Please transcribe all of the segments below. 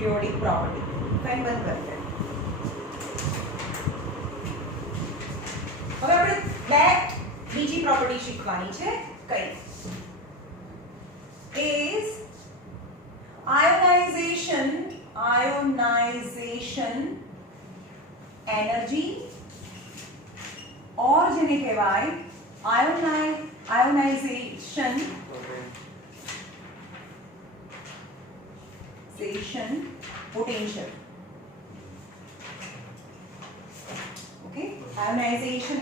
periodic property. Fan બંધ કરી દે. હવે આપણે બે બીજી પ્રોપર્ટી શીખવાની છે. કઈ is ionization energy और જેને કહેવાય ionization potential. Okay, ionisation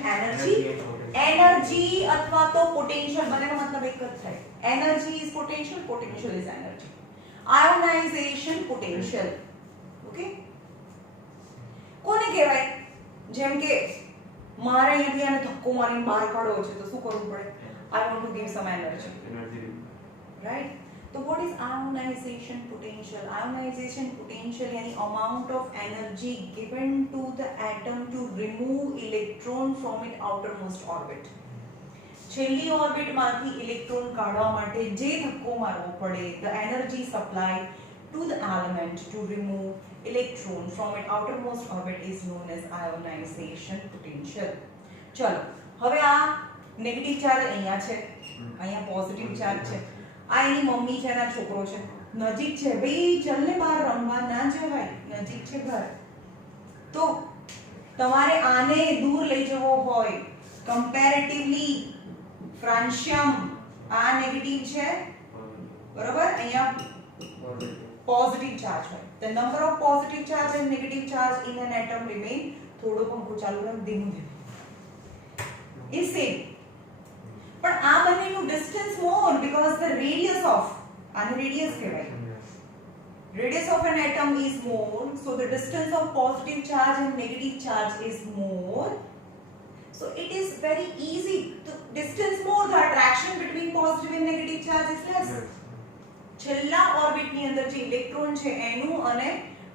energy अथवा तो पोटेंशियल बनेनो मतलब एक ज थाय. Energy is potential, potential is energy. Ionisation potential. Okay, कोने कहेवाय? जेम के मारे અહીંયાથી આને ધક્કો મારીને બહાર કાઢવો છે તો શું કરવું પડે? I want to give some energy. Right? So what is ionization potential? Ionization potential यानी amount of energy given to the atom to remove electron from its outermost orbit. છેલ્લી ઓર્બિટ માંથી ઇલેક્ટ્રોન કાઢવા માટે જે ધક્કો મારવો પડે, the energy supplied to the element to remove electron from its outermost orbit is known as ionization potential. ચલો હવે આ નેગેટિવ ચાર્જ અહીંયા છે, અહીંયા પોઝિટિવ ચાર્જ છે. આ એની મમ્મી છે, એના છોકરો છે, નજીક છે. ભાઈ ચલને બહાર રમવા ના જવાય, નજીક છે ઘર. તો તમારે આને દૂર લઈ જવો હોય, કમ્પેરેટિવલી ફ્રાન્શિયમ આ નેગેટિવ છે, બરાબર, અહીંયા પોઝિટિવ ચાર્જ હોય. The number of positive charge and negative charge in an atom remain. થોડો પંખો ચાલુ રાખ, ધીમું ધીમું ઇઝ સેમ. પણ આ બંનેનું distance more because the radius of આને રેડિયસ કહેવાય. Radius of an atom is more, so the distance of positive charge and negative charge is more. So it is very easy to distance more, the attraction between positive and negative charge is less. છેલ્લા orbit ની અંદર જે electron છે એનું અને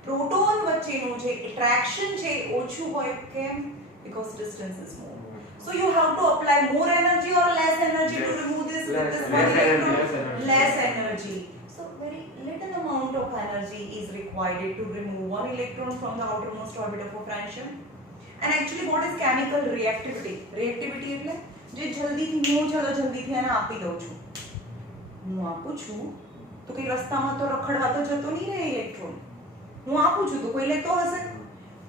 proton વચ્ચેનું જે attraction છે ઓછું હોય. કેમ? Because distance is more. So you have to apply more energy or less energy to remove this one electron? Less energy. So very little amount of energy is required to remove one electron from the outermost orbit of a fraction. And actually what is chemical reactivity? Reactivity એટલે જે જલ્દીથી હું ચલો જલ્દીથી આને આપી દઉં છું. હું આપું છું તો કઈ રસ્તામાં તો રખડવા તો જતો નહીં રહે ઇલેક્ટ્રોન. હું આપું છું તો કોઈ લેતો હશે.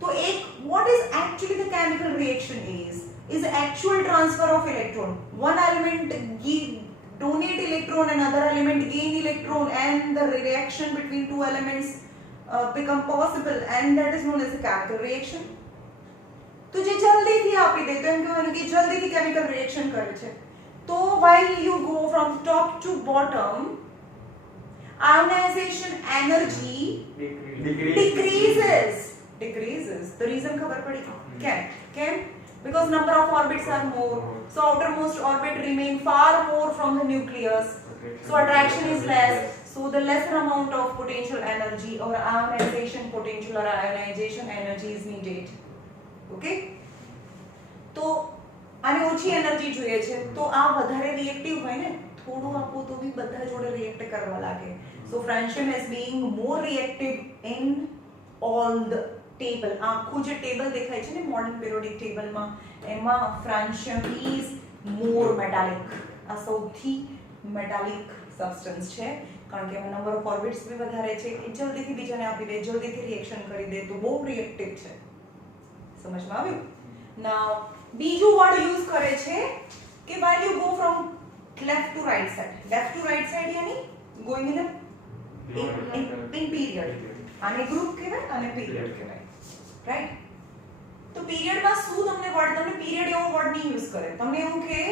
તો એક what is actually the chemical reaction is the actual transfer of electron. One element donate electron, another element gain electron, and the reaction between two elements become possible, and that is known as a chemical reaction. तो जे जल्दीથી આપી દે તો એમ કહેવાનું કે જલ્દીથી chemical reaction કરે છે. તો while you go from top to bottom, ionization energy decreases. The reason ખબર પડી? કેમ? Because number of orbits are more, so outermost orbit remain far more from the nucleus, so attraction is less, so the lesser amount of potential energy or ionization potential or ionization energy is needed. Okay, તો આને ઓછી energy જોઈએ છે તો આ વધારે reactive હોય ને, થોડું આપો તો બી બધા જોડે રિએક્ટ કરવા લાગે. So francium is being more reactive in all the table. આખું જે ટેબલ દેખાય છે ને મોડર્ન પીરિયોડિક ટેબલમાં, એમાં ફ્રાન્શિયમ ઇઝ મોર મેટાલિક. આ સૌથી મેટાલિક સબસ્ટન્સ છે કારણ કે એમાં નંબર ઓફ ઓર્બિટ્સ બી વધારે છે. એ જલ્દીથી બીજાને આપી દે, જલ્દીથી રિએક્શન કરી દે, તો બહુ રિએક્ટિવ છે. સમજમાં આવ્યું? નાઉ બીજું વર્ડ યુઝ કરે છે કે while you go from left to right side यानी going in period. આને ગ્રુપ કહેવાય, આને પીરિયડ કહેવાય, રાઈટ? તો પીરિયડમાં શું તમને વર્ડ, તમને પીરિયડ એવો વર્ડ નહીં યુઝ કરે. તમને એવું કહે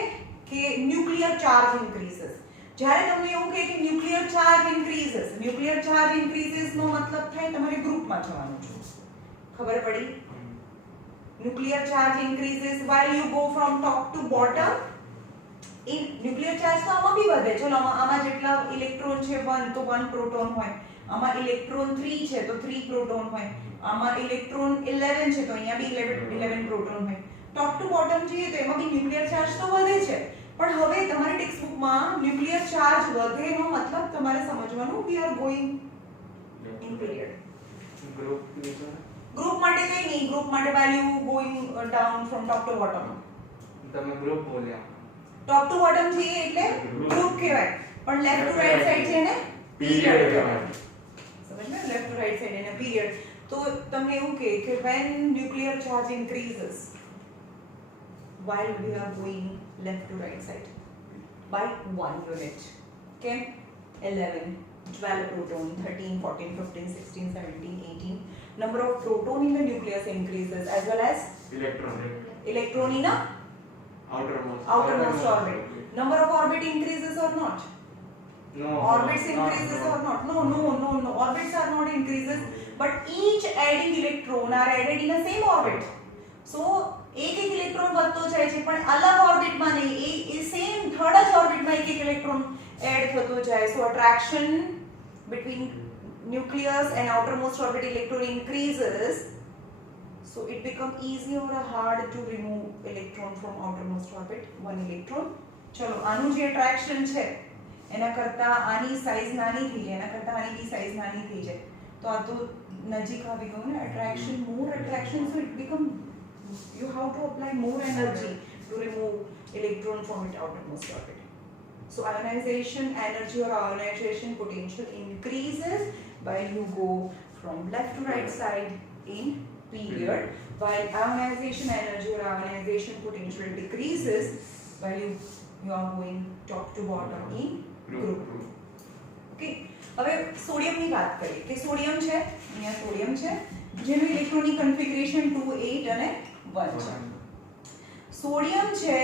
કે ન્યુક્લિયર ચાર્જ ઇન્ક્રીઝેસ. જ્યારે તમને એવું કહે કે ન્યુક્લિયર ચાર્જ ઇન્ક્રીઝેસ નો મતલબ થાય તમારે ગ્રુપમાં જવાનું છે. ખબર પડી? nuclear charge increases while you go from top to bottom. in nuclear charge તો આમાં બી વધે. ચલો આમાં જેટલા ઇલેક્ટ્રોન છે 1 તો 1 પ્રોટોન હોય, આમાં ઇલેક્ટ્રોન 3 છે તો 3 પ્રોટોન હોય, આમાં ઇલેક્ટ્રોન 11 છે તો અહીંયા બી 11 પ્રોટોન હોય. ટોપ ટુ બોટમ જઈએ તો એમાં બી ન્યુક્લિયર ચાર્જ તો વધે છે. પણ હવે તમારી ટેક્સ્ટબુકમાં ન્યુક્લિયર ચાર્જ વધેનો મતલબ તમારે સમજવાનું we are going in period. Group માટે કઈ નહીં, ગ્રુપ માટે value going down from top two bottom. તમે ગ્રુપ બોલ્યા, ટોપ ટુ બોટમ છે એટલે ગ્રુપ કહેવાય, પણ લેફ્ટ ટુ રાઈટ સાઈડ છે ને પીરિયડ કહેવાય. સમજ્યા? લેફ્ટ ટુ રાઈટ સાઈડ એને પીરિયડ. તો તમને એવું કે when nuclear charge increases while we are going left to right side by 1 unit. Okay? 11, 12 proton, 13, 14, 15, 16, 17, 18. Number of proton in the nucleus increases as well as electron in the outermost orbit. Number of orbit increases or not? No. Orbits increases or not? No. Orbits are not increases, but each adding electron are added in the same orbit. So एक electron વધતો જાય છે પણ અલગ ઓર્બિટમાં નહીં, એ same third જ ઓર્બિટમાં એક electron add થતો જાય. સો attraction between nucleus and outermost orbit electron increases, so it become easy or hard to remove electron from outermost orbit, one electron. ચલો આનું જે attraction છે એના કરતા આની સાઈઝ નાની થઈ જાય, એના કરતા આની બી સાઈઝ નાની થઈ જાય, તો આ તો નજીક આવી ગયું ને attraction, more attraction, so it become you have to apply more energy to remove electron from its outermost orbit. So ionization energy or ionization potential increases while you go from left to right side in period, while ionization energy or ionization potential decreases while you are going top to bottom in group. Okay? હવે સોડિયમની વાત કરીએ કે sodium છે, અહીંયા sodium છે જેનું electronic configuration 2 8 અને 1 છે. સોડિયમ છે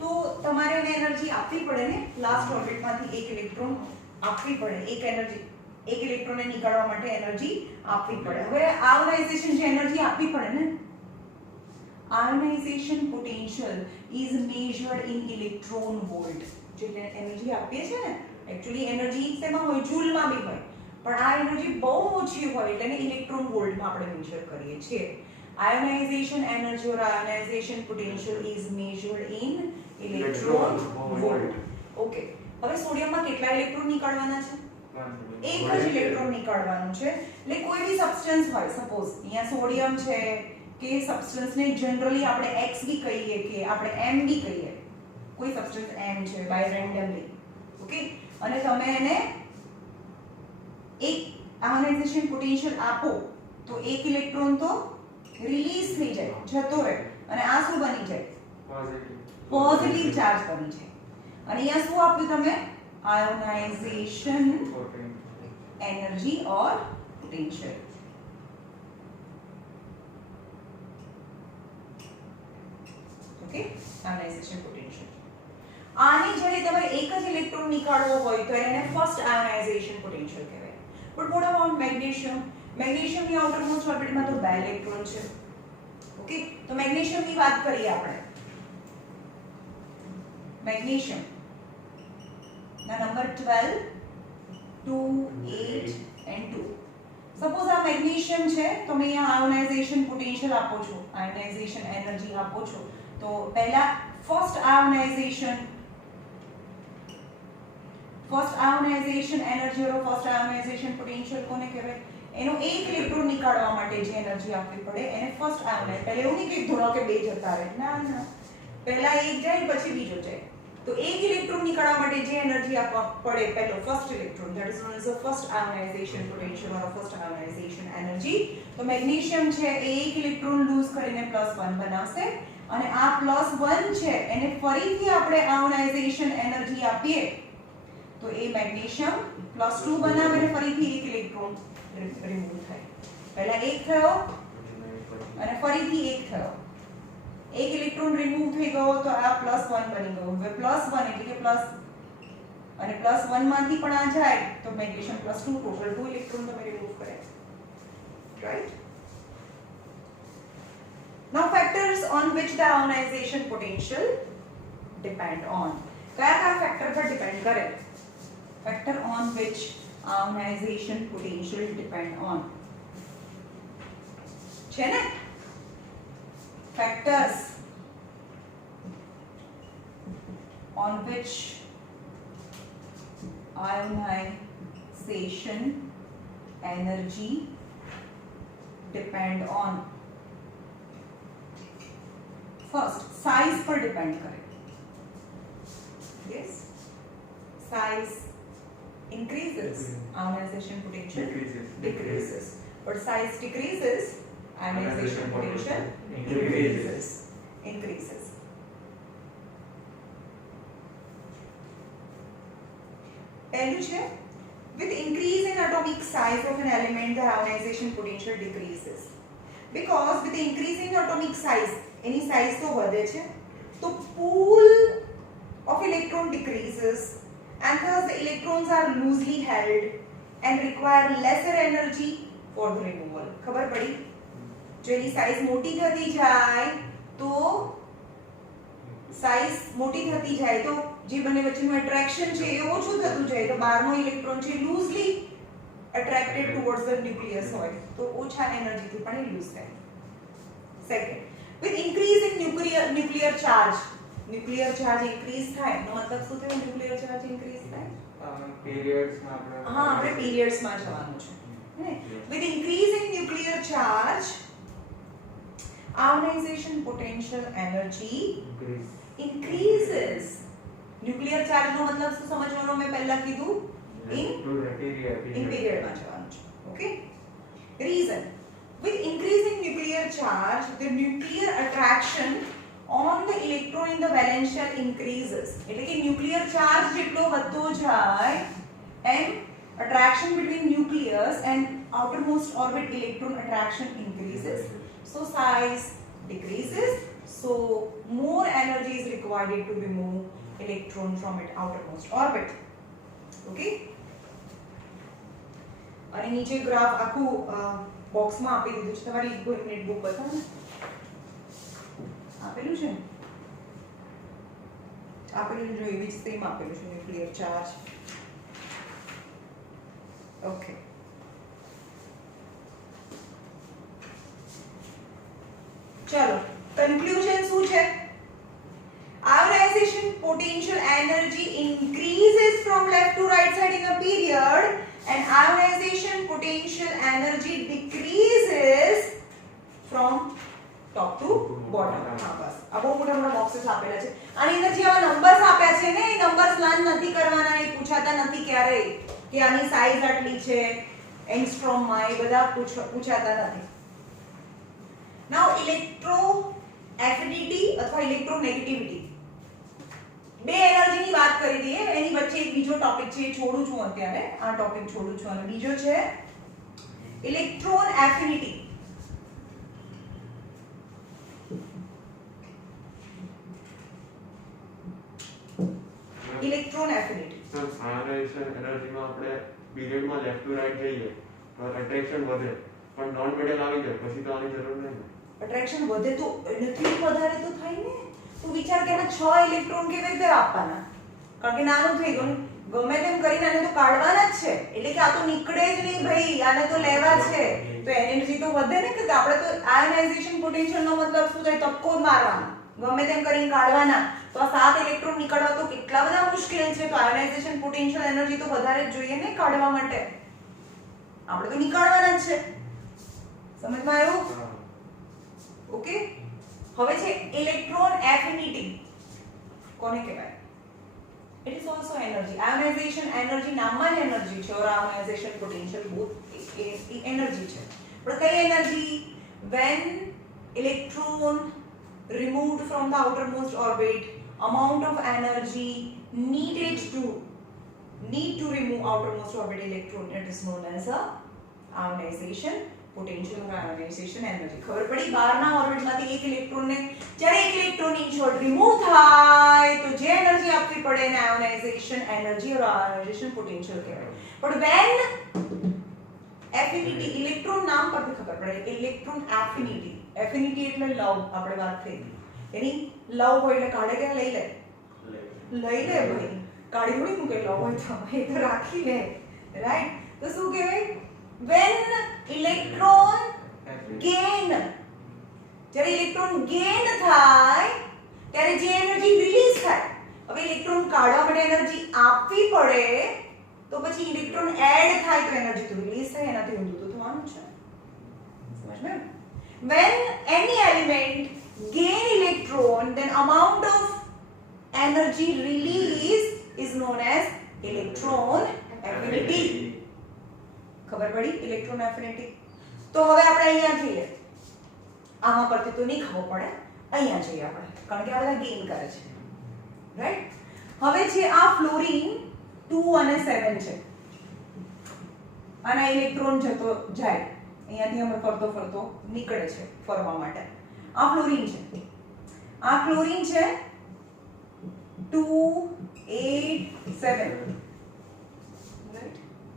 તો તમારે એને એનર્જી આપવી પડે ને, લાસ્ટ ઓર્બિટમાંથી એક ઇલેક્ટ્રોન આપવી પડે, એક એનર્જી, એક ઇલેક્ટ્રોનને નીકાળવા માટે એનર્જી આપવી પડે. હવે આયોનાઇઝેશન જે એનર્જી આપવી પડે ને, ionisation potential is measured in electron volt. જે એનર્જી આપીએ છે ને, એકચ્યુઅલી એનર્જી શેમાં હોય, જૂલમાં બી હોય, પણ આ એનર્જી બહુ ઓછી હોય એટલે એને ઇલેક્ટ્રોન વોલ્ટમાં આપણે મેઝર કરીએ છીએ. Ionization energy or ionization potential is measured in electron volt. Okay. હવે સોડિયમમાં કેટલા ઇલેક્ટ્રોન નીકાળવાના છે? એક જ ઇલેક્ટ્રોન નીકાળવાનું છે. એટલે કોઈ બી સબસ્ટન્સ હોય, સપોઝ અહીંયા સોડિયમ છે કે સબસ્ટન્સને જનરલી આપણે X બી કહીએ કે આપણે M બી કહીએ, કોઈ સબસ્ટન્સ M છે બાય રેન્ડમલી. ઓકે? અને તમે એને એક આયોનાઇઝેશન પોટેન્શિયલ આપો તો એક ઇલેક્ટ્રોન તો રિલીઝ થઈ જાય, જતો રહે, અને આ શું બની જાય? પોઝિટિવ ચાર્જ બની જાય. અને અહીંયા શું આપ્યું તમે? આયોનાઇઝેશન એનર્જી ઓર પોટેન્શિયલ. ઓકે? Ionisation potential. આની જ્યારે તમારે એક જ ઇલેક્ટ્રોન નીકાળવો હોય તો એને ફર્સ્ટ આયોનાઇઝેશન પોટેન્શિયલ કહેવાય. But what about magnesium? મેગ્નેશિયમની આઉટરમોસ્ટ ઓર્બિટમાં તો 2 ઇલેક્ટ્રોન છે. ઓકે? તો મેગ્નેશિયમની વાત કરીએ આપણે. મેગ્નેશિયમ ના નંબર 12, 2, 8 and 2. સપોઝ આ મેગ્નેશિયમ છે તો મેં અહીંયા આયોનાઇઝેશન પોટેન્શિયલ આપો છો, આયોનાઇઝેશન એનર્જી આપો છો. તો પહેલા ફર્સ્ટ આયોનાઇઝેશન એનર્જી ઓર ફર્સ્ટ આયોનાઇઝેશન પોટેન્શિયલ કોને કહેવાય? એનો એક ઇલેક્ટ્રોન નીકાળવા માટે જે એનર્જી આપવી પડે એને ફર્સ્ટ આયોનાઇઝ. પહેલા એવું નહીં કે ધોળો કે બે જતા રહે, ના, પહેલા એક જાય પછી બીજો જાય. તો એક ઇલેક્ટ્રોન નીકાળવા માટે જે એનર્જી આપવા પડે, પહેલો first electron, that is known as a first ionization potential or first ionisation energy. તો મેગ્નેશિયમ છે એ એક ઇલેક્ટ્રોન લૂઝ કરીને +1 બનાવશે, અને આ +1 છે એને ફરીથી આપણે આયોનાઇઝેશન એનર્જી આપીએ તો એ મેગ્નેશિયમ +2 બનાવે અને ફરીથી એક ઇલેક્ટ્રોન રિમૂવ થાય. પહેલા એક થયો અને ફરીથી એક થયો, એક ઇલેક્ટ્રોન રિમૂવ થઈ ગયો તો આ +1 બની ગયો. હવે +1 એટલે કે પ્લસ, અને +1 માંથી પણ આ જાય તો મેગ્નેશિયમ +2, ટોટલ 2 ઇલેક્ટ્રોન તમે રિમૂવ કર્યા. Right? Now factors on which the ionization potential depend on. કયા ફેક્ટર પર ડિપેન્ડ કરે? Factor on which ionization potential depend on. છે ને? Factors on which ionization energy depend on first size पर depend करे. Yes, size increases, ionization potential decreases. But size decreases, ionization potential increases. પહેલું છે, with increase in atomic size of an element the ionization potential decreases. Because with the increase in atomic size, any size તો વધે છે, તો pool of electron decreases and thus the electrons are loosely held and require lesser energy for the removal. ખબર પડી? જો એની size મોટી થતી જાય તો સાઇઝ મોટી થતી જાય તો જે બંને વચ્ચેનું એટ્રેક્શન છે એ ઓછું થતું જાય, તો બહારનો ઇલેક્ટ્રોન છે loosely attracted towards the nucleus હોય તો ઓછા એનર્જીથી પણ એ લૂઝ થાય. Second, with increase in nuclear charge increase થાય એનો મતલબ શું થયો? ન્યુક્લિયર ચાર્જ ઇન્ક્રીઝ થાય. પીરિયડ્સ માં હા, આપણે પીરિયડ્સ માં જવાનું છે. With increase in nuclear charge, ionization potential energy increases. Nuclear charge નો મતલબ શું સમજવાનો મેં પહેલા કીધું? in period માં જવાનું છે. Okay, reason, with increasing nuclear charge the nuclear attraction on the electron in the valence shell increases. એટલે કે ન્યુક્લિયર ચાર્જ જેટલો વધતો જાય એમ attraction between nucleus and outermost orbit electron attraction increases, so size decreases, so more energy is required to remove electron from its outermost orbit. Okay, અને નીચે graph આખું બોક્સમાં આપી દીધું છે, તમારી એક મિનિટ બુક બતાવો ને. આપેલું છે ને, આપેલું જો એવી જ સેમ આપેલું છે ન્યુક્લિયર ચાર્જ. ઓકે, ચલો કન્ક્લુઝન શું છે? Ionization potential energy increases from left to right side in a period and ionization potential energy decreases from top to bottom. હા બસ, આ બહુ મોટા મોટા બોક્सेस આપેલા છે. આની અંદર જે આવા નંબર્સ આપ્યા છે ને, એ નંબર્સ લર્ન નથી કરવાના, એ પૂછાતા નથી ક્યારે કે આની સાઈઝ આટલી છે એંગસ્ટ્રોમ માં, એ બધા પૂછાતા નથી. નાઉ ઇલેક્ટ્રો એફિનિટી અથવા ઇલેક્ટ્રોનેગેટિવિટી, બે એનર્જીની વાત કરી દઈએ. એની વચ્ચે એક બીજો ટોપિક છે, છોડું છું અત્યારે, આ ટોપિક છોડું છું, અને બીજો છે electron affinity. Electron affinity sir, ionization એનર્જીમાં આપણે પીરિયડમાં લેફ્ટ ટુ રાઈટ જઈએ તો એટ્રેક્શન વધે, પણ નોન મેટલ આવી જાય પછી તો આની જરૂર નહીં. એટ્રેક્શન વધે તો એનાથી વધારે તો થાય ને. તું વિચાર કે આના 6 ઇલેક્ટ્રોન કેવી રીતે આપવાના? કારણ કે નાનું થઈ ગયું, ગમે તેમ કરીને આને તો કાઢવાના જ છે, એટલે કે આ તો નીકળે જ નહીં ભાઈ, આને તો લેવા છે, તો એનર્જી તો વધે ને. કે આપણે તો આયોનાઇઝેશન પોટેન્શિયલ નો મતલબ શું થાય? તક્કો મારવાનો, ગમે તેમ કરીને કાઢવાના. તો આ 7 ઇલેક્ટ્રોન નીકળવા તો કેટલા બધા મુશ્કેલ છે, તો આયોનાઇઝેશન પોટેન્શિયલ એનર્જી તો વધારે જ જોઈએ ને કાઢવા માટે. આપણે તો નીકાળવાના જ છે. સમજમાં આવ્યું? ઓકે, હવે છે ઇલેક્ટ્રોન એફિનિટી. કોને કહેવાય? It is also energy. Ionisation energy નામમાં જ એનર્જી છે, और આયોનાઇઝેશન પોટેન્શિયલ બોથ એનર્જી છે. પણ કઈ energy? when electron removed from the outermost orbit, amount of energy needed to remove outermost orbit electron, it is known as a ionization potential or ionization energy. ખબર પડી? બહારના ઓર્બિટમાંથી એક ઇલેક્ટ્રોનને જ્યારે એક ઇલેક્ટ્રોન ઇન શોર્ટ રિમૂવ થાય તો જે એનર્જી આપવી પડે એને ionisation energy or ionization potential કહેવાય. પણ when એફિનિટી, ઇલેક્ટ્રોન નામ પરથી ખબર પડે, ઇલેક્ટ્રોન એફિનિટી. એફિનિટી એટલે લવ, આપણે વાત થઈ એની. લવ હોય એટલે કાઢે કે લઈ લે? લઈ લે ભાઈ, કાઢી થોડી મૂકે. લવ હોય તો એ તો રાખી લે, રાઈટ? તો શું કહેવાય? when electron gain, જ્યારે ઇલેક્ટ્રોન ગેઇન થાય ત્યારે જે એનર્જી રિલીઝ થાય, હવે ઇલેક્ટ્રોન કાઢવા માટે એનર્જી આપવી પડે તો પછી ઇલેક્ટ્રોન એડ થાય તો એનર્જી તો રિલીઝ થાય, એનાથી ઊંધું તો થવાનું છે. समझ में? When any element gain electron, then amount of energy released is known as electron affinity. ખબર પડી? electron affinity. તો હવે આપણે અહીંયા જઈએ. આમાં પરથી તો નહીં ખબર પડે. અહીંયા જઈએ આપણે, કારણ કે આ બધા ગેઇન કરે છે, રાઈટ? હવે છે આ ફ્લોરીન 2 અને 7 છે. આના ઇલેક્ટ્રોન જતો જાય, અહીંયાથી અમે ફરતો ફરતો નીકળે છે ફરવા માટે. આ ફ્લોરીન છે, આ ક્લોરીન છે 2 8 7, રાઈટ?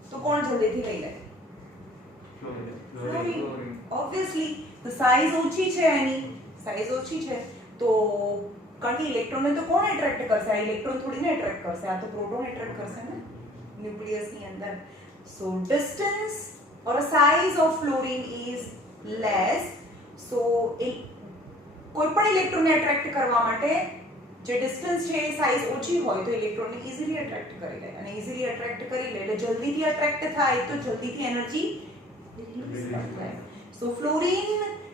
તો કોણ જલ્દીથી લઈ લે? ફ્લોરીન. ઓબ્વિયસલી તો સાઈઝ ઓછી છે, એની સાઈઝ ઓછી છે, તો કારણ કે ઇલેક્ટ્રોનને તો કોણ એટ્રેક્ટ કરશે? આ ઇલેક્ટ્રોન થોડીને એટ્રેક્ટ કરશે, આ તો પ્રોટોન એટ્રેક્ટ કરશે ને ન્યુક્લિયસની અંદર. So distance or a size of fluorine is less. So કોઈ પણ ઇલેક્ટ્રોનને એટ્રેક્ટ કરવા માટે જે ડિસ્ટન્સ છે એ સાઈઝ ઓછી હોય તો ઇલેક્ટ્રોનને ઈઝીલી એટ્રેક્ટ કરી લે, અને ઈઝીલી એટ્રેક્ટ કરી લે એટલે જલ્દીથી એટ્રેક્ટ થાય તો જલ્દીથી એનર્જી રિલીઝ થાય. So fluorine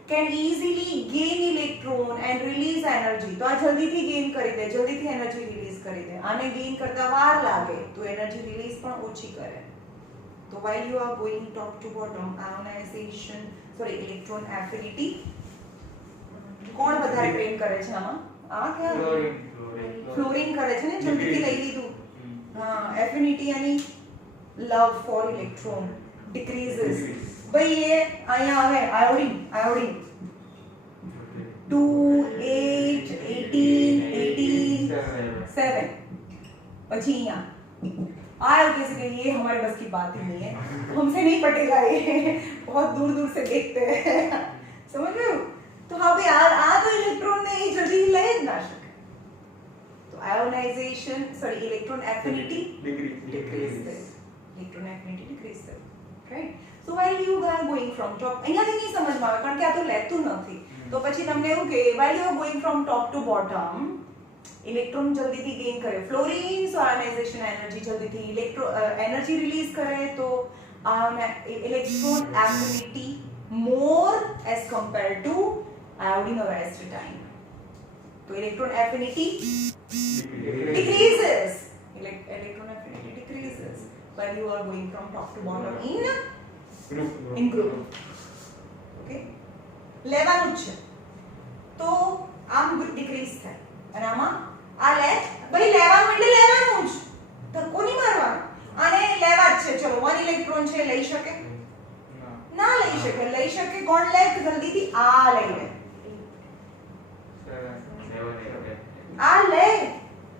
can easily gain electron and release energy. તો આ જલ્દીથી ગેઇન કરી દે, જલ્દીથી એનર્જી રિલીઝ કરી દે. આને ગેઇન કરતા વાર લાગે તો એનર્જી રિલીઝ પણ ઓછી કરે. So while you are going top to bottom, ionization, electron affinity, કોણ વધારે ટ્રેન કરે છે આમાં? આ ક્યાં? ફ્લોરીન કરે છે ને, જલ્દીથી લઈ લીધું. હા, એફિનિટી એની લવ ફોર ઇલેક્ટ્રોન ડિક્રીઝિસ. ભાઈ એ અહીંયા આવે આયોડિન, 2 8 18 7. પછી અહીંયા आया किसी के ये हमारे बस की बात ही नहीं है, हमसे नहीं पटेगा, ये बहुत दूर दूर से देखते हैं. समझ रहे हो? तो हाँ भाई आ तो इलेक्ट्रॉन ने ये जल्दी ले ना सके. तो ionisation electron affinity decrease. Electron affinity decrease, right? So while you are going from top, અહીંયાથી નહીં સમજમાં આવે કારણ કે આ તો લેતું નથી. તો પછી તમને એવું કે while you are going from top to bottom, electron जल्दीથી ગેઇન કરે. ફ્લોરીન આયોનાઇઝેશન એનર્જી જલ્દીથી એનર્જી રિલીઝ કરે, તો electron affinity more as compared to iodine or astatine. તો electron affinity decreases. Electron affinity decreases while you are going from top to bottom in group. Okay, લેવાનું જ છે તો આમ decrease થાય, અને આમાં આ લે ભાઈ લેવાનું એટલે લેવાનું જ, ધક્કો નહીં મારવાનો. આને લેવા જ છે, ચલો 1 ઇલેક્ટ્રોન છે, લઈ શકે? ના લઈ શકે. લઈ શકે કોણ લે? જલ્દીથી આ લઈ લે, આ લે,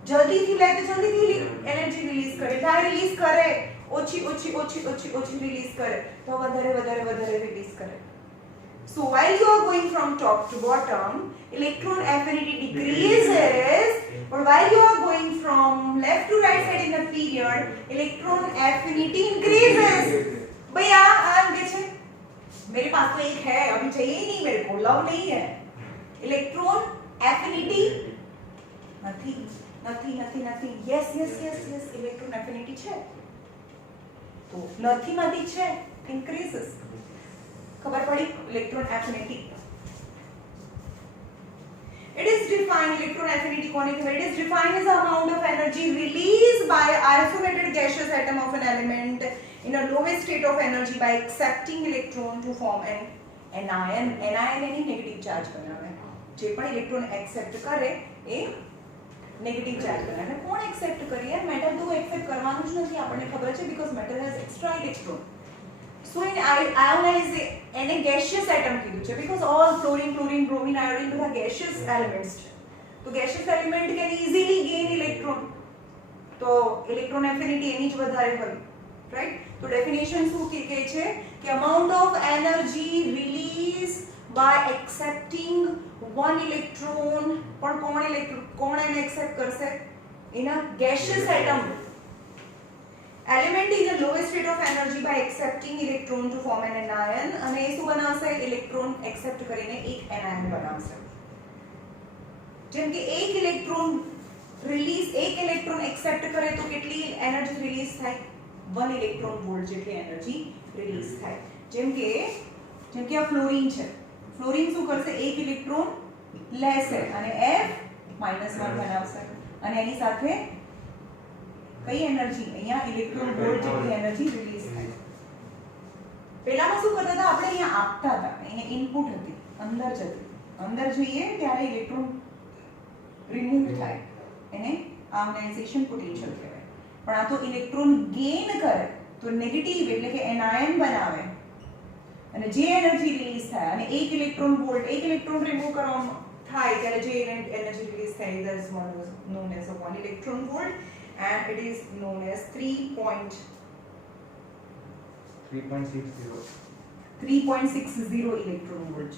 જલ્દીથી લે તો જલ્દીથી એનર્જી રિલીઝ કરે. જ્યારે રિલીઝ કરે ઓછી રિલીઝ કરે તો વધારે રિલીઝ કરે. So while you are going from top to bottom, electron affinity decreases, but while you are going from left to right side in the period, electron affinity increases. भैया आगे छे, मेरे पास तो एक है, अभी चाहिए ही नहीं मेरे को, लव नहीं है. Electron affinity nothing. Yes, electron affinity છે, તો નથી માંથી છે, increases. खबर पड़ी? Electron affinity. It is defined, electron affinity कोने के? It is defined as the amount of energy released by isolated gaseous atom of an element in a lowest state of energy by accepting electron to form an anion. Anion यानी negative charge बनावे. जे पण electron accept करे ए negative charge बनावे. कोण accept करे? यार metal तो accept करवानुं ज નથી, આપણને ખબર છે, because metal has extra electron. So in ionize એને gaseous atom કીધું છે, because all fluorine, bromine, iodine બધા gaseous elements છે. તો gaseous element can easily gain electron. તો electron affinity એની જ વધારે હોય, right? તો definition શું કહે છે કે amount of energy released by accepting one electron. પણ કોણ એને accept કરશે? in a gaseous atom. Element in the lowest state of energy by accepting electron to form an anion. અને એ શું બનાવશે? ઇલેક્ટ્રોન એક્સેપ્ટ કરીને એક એનાયન બનાવશે. જેમ કે એક ઇલેક્ટ્રોન એક્સેપ્ટ કરે તો કેટલી એનર્જી રિલીઝ થાય? 1 ઇલેક્ટ્રોન વોલ્ટ જેટલી એનર્જી રિલીઝ થાય. જેમ કે જેમ કે આ ફ્લોરીન છે, ફ્લોરીન શું કરશે, એક ઇલેક્ટ્રોન લેશે અને F -1 બનાવશે અને એની સાથે કઈ એનર્જી, અહીંયા ઇલેક્ટ્રોન વોલ્ટ જેટલી એનર્જી રિલીઝ થાય. પહેલામાં શું કરતા હતા આપણે, અહીંયા આપતા હતા, અહીંયા ઇનપુટ હતી, અંદર જતી, અંદર જઈએ ત્યારે ઇલેક્ટ્રોન રિમૂવ થાય, એને આયોનાઇઝેશન પોટેન્શિયલ કહેવાય. પણ આ તો ઇલેક્ટ્રોન ગેઇન કરે તો નેગેટિવ એટલે કે એનાયન બનાવે અને જે એનર્જી રિલીઝ થાય અને એક ઇલેક્ટ્રોન વોલ્ટ, એક ઇલેક્ટ્રોન રિમૂવ કરવામાં થાય ત્યારે જે એનર્જી રિલીઝ થાય that is known as a 1 electron volt and it is known as 3.60 electron volt.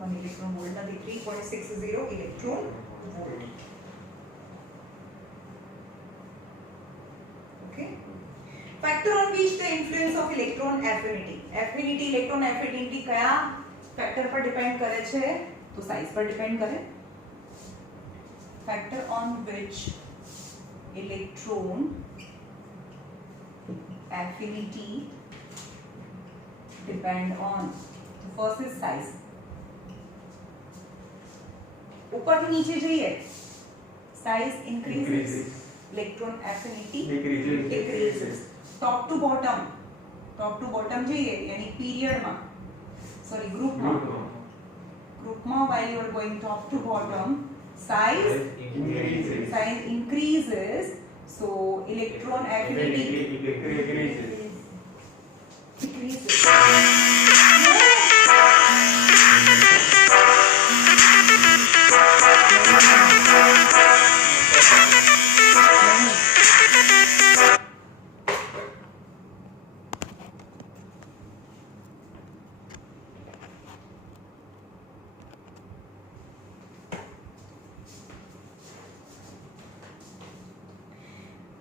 1 electron volt નથી, 3.60 electron volt. Okay. Factor on which the influence of electron affinity. Affinity, electron affinity કયા factor પર depend કરે છે? તો size પર depend કરે. Factor on which electron affinity depend on. The first is size. ऊपर થી નીચે જઈએ, size increases, electron affinity decreases. Top to bottom જઈએ यानी period માં, sorry group માં while you are going top to bottom, size increases, so electron affinity decreases.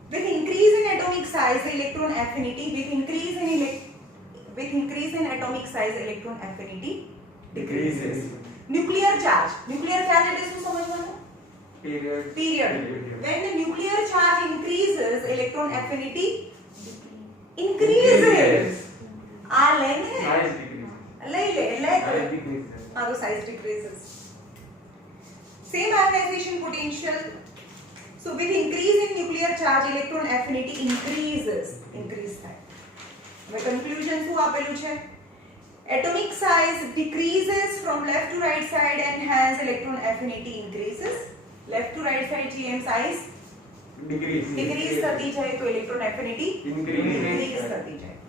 With increase in atomic size, electron affinity with increase in atomic size, electron affinity decreases. Nuclear charge એટલે શું સમજવાનું? Period. When the nuclear charge increases, electron affinity increases. આ લેને લે તો size decreases. Same ionization potential. So with increase in nuclear charge, electron affinity increase થાય. હવે conclusion શું આપેલું છે? Atomic size decreases from left to right side and hence electron affinity increases. Left to right side GM size decrease થતી જાય તો electron affinity increase થતી જાય.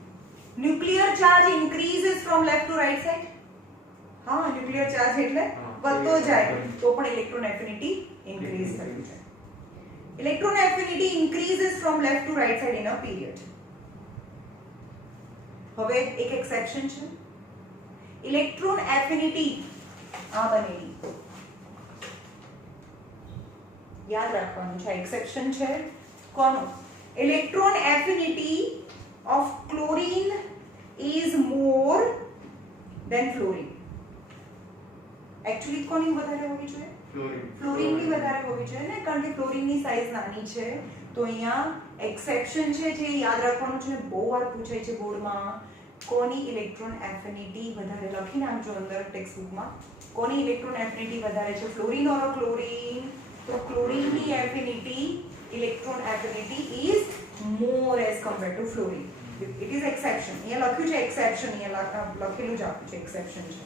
Nuclear charge increases from left to right side. હા, nuclear charge એટલે વધતો જાય તો પણ electron affinity increase થતી જાય. Electron affinity increases from left to right side in a period. હવે એક એક્સેપ્શન છે. ઇલેક્ટ્રોન એફિનિટી આ બનેલી, યાદ રાખવાનું છે, એક્સેપ્શન છે કોનું? Electron affinity of chlorine is more than fluorine. Actually કોની વધારે હોવી જોઈએ? ફ્લોરીનની વધારે હોવી જોઈએ ને, કારણ કે ફ્લોરીનની સાઈઝ નાની છે. તો અહીંયા એક્સેપ્શન છે જે યાદ રાખવાનું છે, બહુ વાર પૂછાય છે બોર્ડમાં. કોની ઇલેક્ટ્રોન એફિનિટી વધારે લખી નાખજો અંદર ટેક્સ્ટબુકમાં. કોની ઇલેક્ટ્રોન એફિનિટી વધારે છે, ફ્લોરીન ઓર ક્લોરીન? તો ક્લોરીનની affinity, electron affinity is more as compared to fluorine. It is exception. અહીંયા લખ્યું છે એક્સેપ્શન, અહીંયા લખેલું જ આપ્યું છે એક્સેપ્શન છે.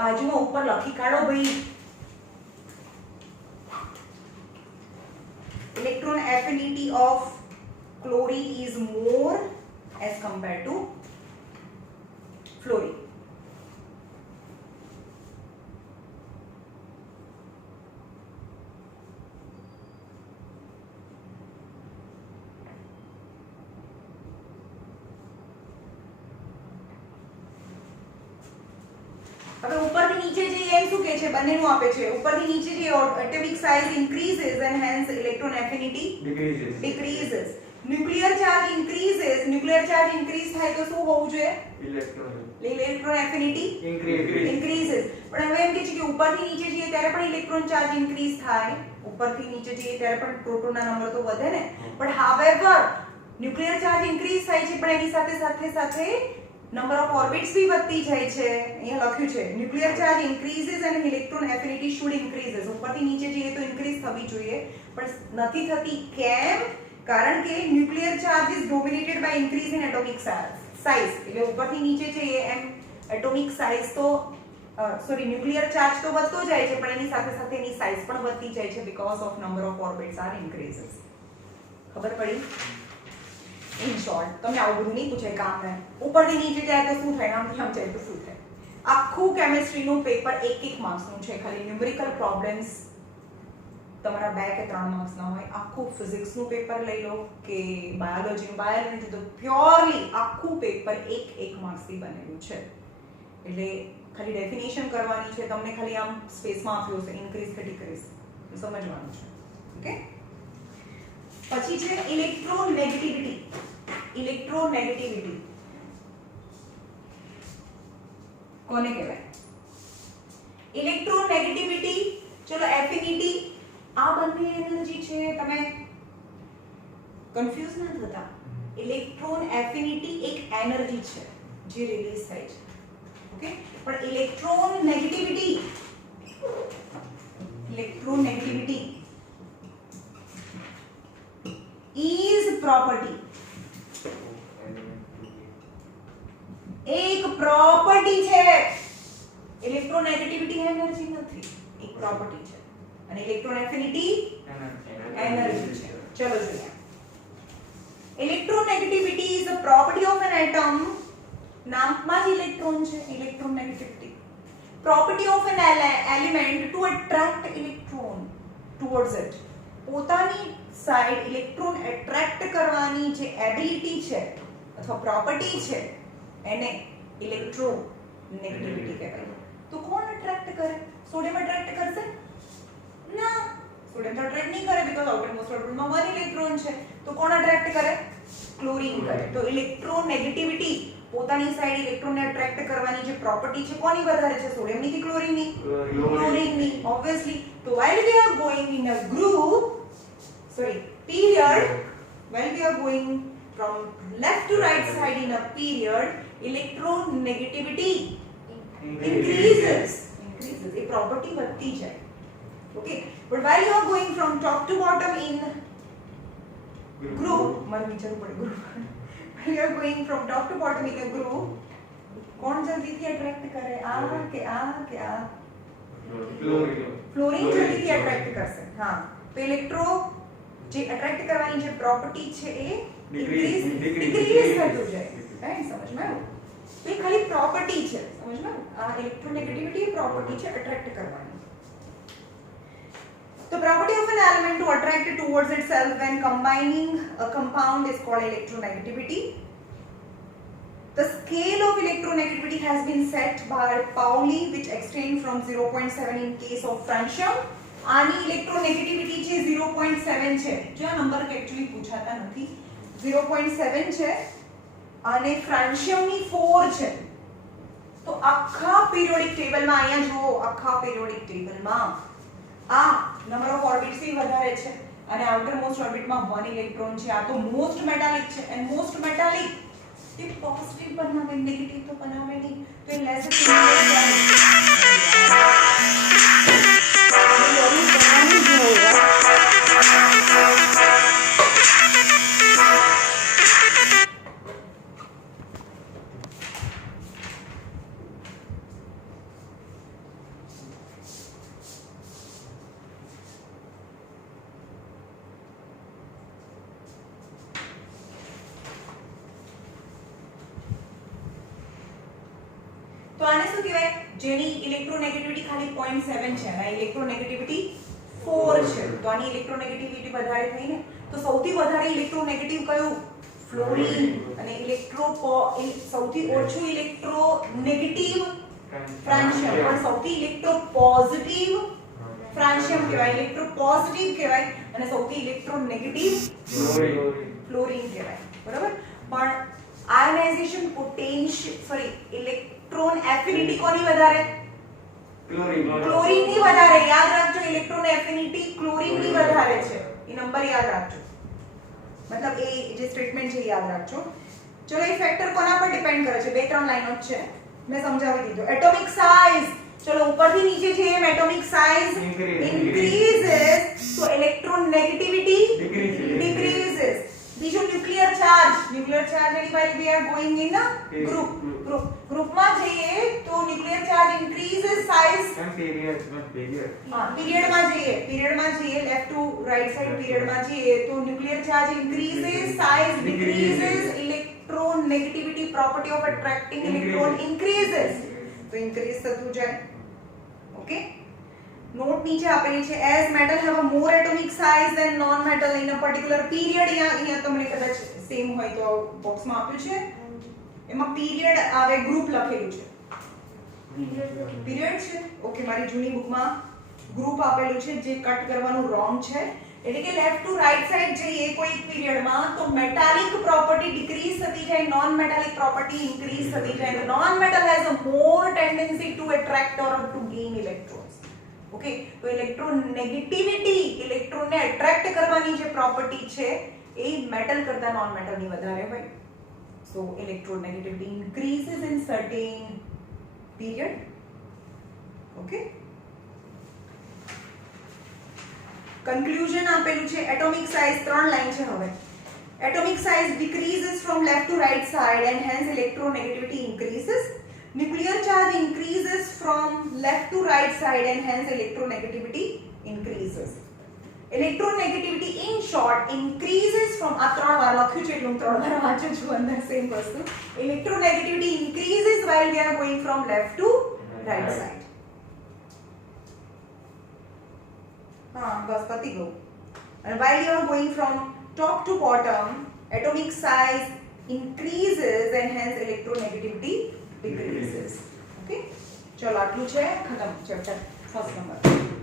બાજુમાં ઉપર લખી કાઢો ભાઈ. Electron affinity of chlorine is more as compared to fluorine. હવે ઉપરથી નીચે જઈએ એમ શું કહે છે, બંનેનું આપે છે. ઉપરથી નીચે જઈએ, atomic size increases and hence electron affinity decreases. Nuclear charge increases, nuclear charge increase થાય તો શું હોવું જોઈએ? electron affinity increases. પણ હવે એમ કહે છે કે ઉપરથી નીચે જઈએ ત્યારે પણ ઇલેક્ટ્રોન ચાર્જ ઇન્ક્રીઝ થાય. ઉપરથી નીચે જઈએ ત્યારે પણ પ્રોટોનના નંબર તો વધે ને. પણ however ન્યુક્લિયર ચાર્જ ઇન્ક્રીઝ થાય છે પણ એની સાથે સાથે નંબર ઓફ ઓર્બિટ્સ બી વધતી જાય છે. અહીંયા લખ્યું છે nuclear charge increases and electron affinity should increases. ઉપરથી નીચે જઈએ તો ઇન્ક્રીઝ થવી જોઈએ પણ નથી થતી. કેમ? કારણ કે nuclear charge is dominated by increase in atomic size. એટલે ઉપરથી નીચે જઈએ એમ એટોમિક સાઇઝ તો ન્યુક્લિયર ચાર્જ તો વધતો જાય છે પણ એની સાથે એની સાઇઝ પણ વધતી જાય છે because of number of orbits are increases. ખબર પડી? ઇન શોર્ટ તમને આવું બધું નહીં પૂછે કામ ને ઉપરથી નીચે જાય તો શું થાય, આમથી આમ જાય તો શું થાય. આખું કેમિસ્ટ્રીનું પેપર 1 માર્ક્સનું છે. ખાલી ન્યુમેરિકલ પ્રોબ્લેમ્સ તમારા 2 કે 3 માર્ક્સના હોય. આખું ફિઝિક્સનું પેપર લઈ લો કે બાયોલોજી તો પ્યોરલી આખું પેપર 1 માર્ક્સથી બનેલું છે. એટલે ખાલી ડેફિનેશન કરવાની છે. તમને ખાલી આમ સ્પેસમાં આપ્યું છે ઇન્ક્રીઝ કે ડિક્રીઝ સમજવાનું છે. ઓકે. પછી છે ઇલેક્ટ્રોનેગેટિવિટી. ઇલેક્ટ્રોનેગેટિવિટી કોને કહેવાય? ઇલેક્ટ્રોનેગેટિવિટી ચલો એફિનિટી આ બંને એનર્જી છે. તમે કન્ફ્યુઝ ના થતા. ઇલેક્ટ્રોન એફિનિટી એક એનર્જી છે જે રિલીઝ થાય છે. ઓકે. પણ ઇલેક્ટ્રોનેગેટિવિટી is property. એક પ્રોપર્ટી છે. ઇલેક્ટ્રોનેગેટિવિટી એનર્જી નથી, એક પ્રોપર્ટી છે. અને ઇલેક્ટ્રોન એફિનિટી એનર્જી છે. ચલો જોઈએ. Electronegativity is a property of an atom. નામમાં જ ઇલેક્ટ્રોન છે. Electronegativity property of an element to attract electron towards it. પોતાની સાઈડ ઇલેક્ટ્રોન એટ્રેક્ટ કરવાની જે એબિલિટી છે અથવા પ્રોપર્ટી છે એને ઇલેક્ટ્રોનેગેટિવિટી કહેવાય. તો કોણ એટ્રેક્ટ કરે? સોડિયમ એટ્રેક્ટ કરશે? ના, સોડિયમ તો એટ્રેક્ટ નહીં કરે બીકોઝ આઉટરમોસ્ટ ઓર્બિટલમાં 1 ઇલેક્ટ્રોન છે. તો કોણ એટ્રેક્ટ કરે? ક્લોરીન કરે. તો ઇલેક્ટ્રોનેગેટિવિટી પોતાની સાઈડ ઇલેક્ટ્રોનને એટ્રેક્ટ કરવાની જે પ્રોપર્ટી છે કોની વધારે છે? સોડિયમની કે ક્લોરીનની? ક્લોરીનની ઓબ્વિયસલી. તો while we are going in a period, while we are going from left to right side in a period, electronegativity increases. A property વધતી જાય. Okay. But while you are going from top to bottom in group, મારે વિચારવું પડે group. We are going from top to bottom in a group. कौन जल्दीથી attract કરે? આ કે આ કે આ? ફ્લોરીન જલ્દીથી attract કરશે. હા. તો ઇલેક્ટ્રો જે attract કરવાની જે પ્રોપર્ટી છે એ ડિક્રીઝ થતું જાય. રાઈટ? સમજમાં આવ્યું? તો એ ખાલી પ્રોપર્ટી છે. સમજમાં આવ્યું? આ ઇલેક્ટ્રોનેગેટિવિટી પ્રોપર્ટી છે attract કરવાની. The property of an element to attract towards itself when combining a compound is called electronegativity. The scale of electronegativity has been set by Pauli, which extends from 0.7 in case of francium. આની electronegativity છે 0.7 છે. જો આ number actually પૂછાતા નથી. 0.7 છે અને ફ્રાન્સિયમની 4 છે. તો આખા પિરિયોડિક ટેબલમાં અહીંયા જુઓ, આખા પિરિયોડિક ટેબલમાં આ નંબર ઓફ ઓર્બિટ્સ થી વધારે છે અને આઉટર મોસ્ટ ઓર્બિટમાં 1 ઇલેક્ટ્રોન છે. આ તો મોસ્ટ મેટાલિક છે એન્ડ મોસ્ટ મેટાલિક તે પોઝિટિવ બનાવે, નેગેટિવ તો બનાવે નહીં. તો એ લેસ તો આને શું કહેવાય? જેની ઇલેક્ટ્રોનેગેટિવિટી ખાલી 0.7 છે અને ઇલેક્ટ્રોનેગેટિવિટી 4 છે. તો આની ઇલેક્ટ્રોનેગેટિવિટી વધારે થઈ ને. તો સૌથી વધારે ઇલેક્ટ્રોનેગેટિવ કયું? ફ્લોરીન. અને સૌથી ઓછું ઇલેક્ટ્રોનેગેટિવ ફ્રાન્સિયમ. પણ સૌથી ઇલેક્ટ્રોપોઝિટિવ ફ્રાન્સિયમ કહેવાય, ઇલેક્ટ્રોપોઝિટિવ કહેવાય અને સૌથી ઇલેક્ટ્રોનેગેટિવ ફ્લોરીન કહેવાય. બરાબર? પણ આયોનાઇઝેશન પોટેન્શિયલ ઇલેક્ટ્રોન એફિનિટી કોની વધારે? ક્લોરીનની વધારે. યાદ રાખજો ઇલેક્ટ્રોન એફિનિટી ક્લોરીનની વધારે છે. એ નંબર યાદ રાખજો. મતલબ એ જે સ્ટેટમેન્ટ છે એ યાદ રાખજો. ચલો એ ફેક્ટર કોના પર ડિપેન્ડ કરે છે? બે ત્રણ લાઈનો જ છે, મેં સમજાવી દીધું. એટોમિક સાઇઝ, ચલો ઉપરથી નીચે છે એમ atomic size increases, so electronegativity decreases. બીજું ન્યુક્લિયર ચાર્જ એની while we are going in a ગ્રુપમાં જઈએ તો ન્યુક્લિયર ચાર્જ increases size. પીરિયડમાં જઈએ લેફ્ટ ટુ રાઈટ સાઈડ પીરિયડમાં જઈએ તો nuclear charge increases, size decreases, electronegativity property of attracting electron increases. તો increase થતું જાય. ઓકે, નોટ નીચે આપેલી છે as metal have a more atomic size than non metal in a particular period. અહીંયા તમને કદાચ સેમ હોય તો બોક્સમાં આપ્યું છે, એમાં પીરિયડ આવે, ગ્રુપ લખેલું છે. પીરિયડ છે. ઓકે, મારી જૂની બુકમાં ગ્રુપ આપેલું છે જે કટ કરવાનું રોંગ છે. એટલે કે લેફ્ટ ટુ રાઈટ સાઈડ જઈએ કોઈ પીરિયડમાં તો મેટાલિક પ્રોપર્ટી ડિક્રીઝ થતી જાય, નોન મેટાલિક પ્રોપર્ટી ઇન્ક્રીઝ થતી જાય. Non metal has a more tendency to attract or to gain electrons. Okay, તો ઇલેક્ટ્રોનેગેટિવિટી, ઇલેક્ટ્રોનને એટ્રેક્ટ કરવાની જે પ્રોપર્ટી છે એ મેટલ કરતા નોન મેટલની વધારે હોય. So electronegativity increases in certain period. Okay, conclusion આપેલું છે. એટોમિક સાઇઝ 3 લાઈન છે. હવે atomic size decreases from left to right side and hence electronegativity increases. Nuclear charge increases from left to right side and hence electronegativity increases. Electronegativity in short increases from આ 3 વાર લખ્યું છે એટલે હું 3 વાર વાંચું છું અંદર સેમ વસ્તુ. Electronegativity increases while we are going from left to right side. બસ પતી ગયું. And while you are going from top to bottom, atomic size increases and hence electronegativity decreases. Okay, ચલો આટલું છે, ખતમ ચેપ્ટર ફર્સ્ટ નંબર.